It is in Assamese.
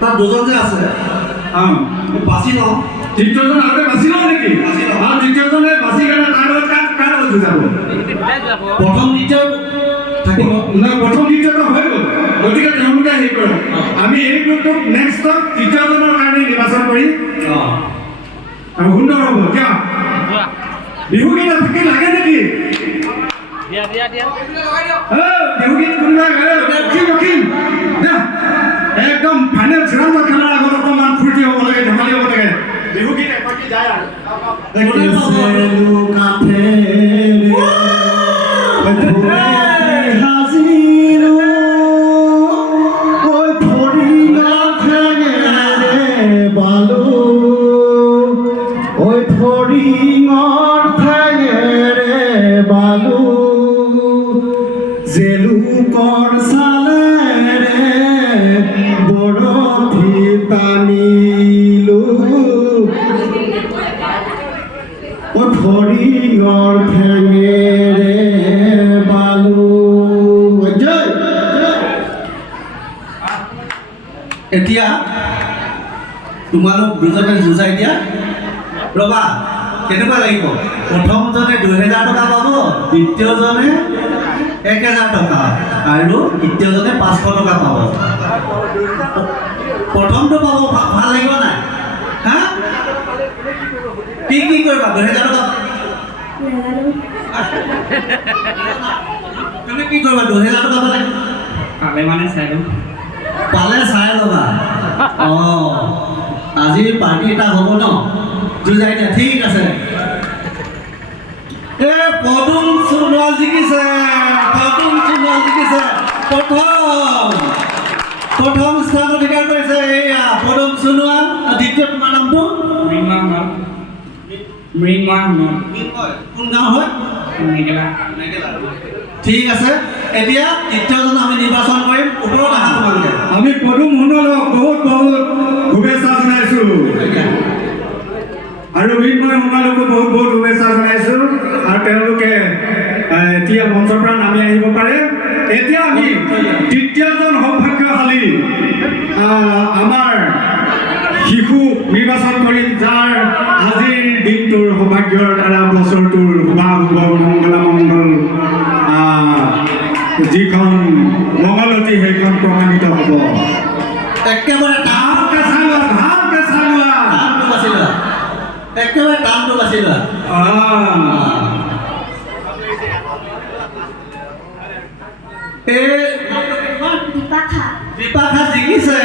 তাত দুজন যে আছে বাছি লওঁ তৃতীয়জন আগতে বাছি লওঁ নেকি আৰু তৃতীয়জনে বাছি গ'লে তাৰ লগত কাৰ লগত যুঁজাব প্ৰথম দ্বিতীয় থাকিব প্ৰথম দ্বিতীয়টো হৈ গ'ল গতিকে তেওঁলোকে হেৰি কৰক আমি এই গ্ৰুপটোক নেক্সটত তৃতীয়জনৰ কাৰণে নিৰ্বাচন কৰিম আৰু সুন্দৰ হ'ব কিয় বিহুগীত থাকি লাগে নেকি বিহুগীত কোনোবাই ৰখিম একদম ফাইনেল চূড়ান্ত খেলাৰ আগত অকণমান ফূৰ্তি হ'ব লাগে ধেমালি হ'ব লাগে বিহুগীত এপাকি যায় আৰু জেলুকৰ চালেৰে বৰফি টানিলো ফৰিঙৰ ঠেঙেৰে বালো এতিয়া তোমালোক দুজনে যুঁজাই দিয়া ৰবা কেনেকুৱা লাগিব প্ৰথমজনে 2000 টকা পাব দ্বিতীয়জনে 1000 টকা আৰু তৃতীয়জনে 500 টকা পাব প্ৰথমটো পাব ভাল লাগিব নাই হা কি কৰিবা 2000 টকা তুমি কি কৰিবা 2000 টকা পালে পালে চাই ল'বা আজি পাৰ্টি এটা হ'ব ন যুঁজাই দিয়া ঠিক আছে পদুম সোণোৱাল জিকিছে প্ৰথম স্থান অধিকাৰ কৰিছে এয়া পদুম সোণোৱাল দ্বিতীয় তোমাৰ নামটো কোন গাঁও হয় ঠিক আছে এতিয়া তৃতীয়জন আমি নিৰ্বাচন কৰিম ওপৰত আহা তোমালোকে আমি পদুম সোণোৱালক বহুত শুভেচ্ছা জনাইছোঁ আৰু মৃন্ময় সোণোৱালকো বহুত শুভেচ্ছা জনাইছোঁ আৰু তেওঁলোকে এতিয়া মঞ্চৰ পৰা নামি আহিব পাৰে এতিয়া আমি তৃতীয়জন সৌভাগ্যশালী আমাৰ শিশু নিৰ্বাচন কৰিম যাৰ আজিৰ দিনটোৰ সৌভাগ্যৰ দ্বাৰা বছৰটোৰ মংগল যিখন মংগলতী সেইখন প্ৰমাণিত হ'ব একেবাৰে ভালকে চাই লোৱা একেবাৰে টানটো বাছি লোৱা বিপাশা জিকিছে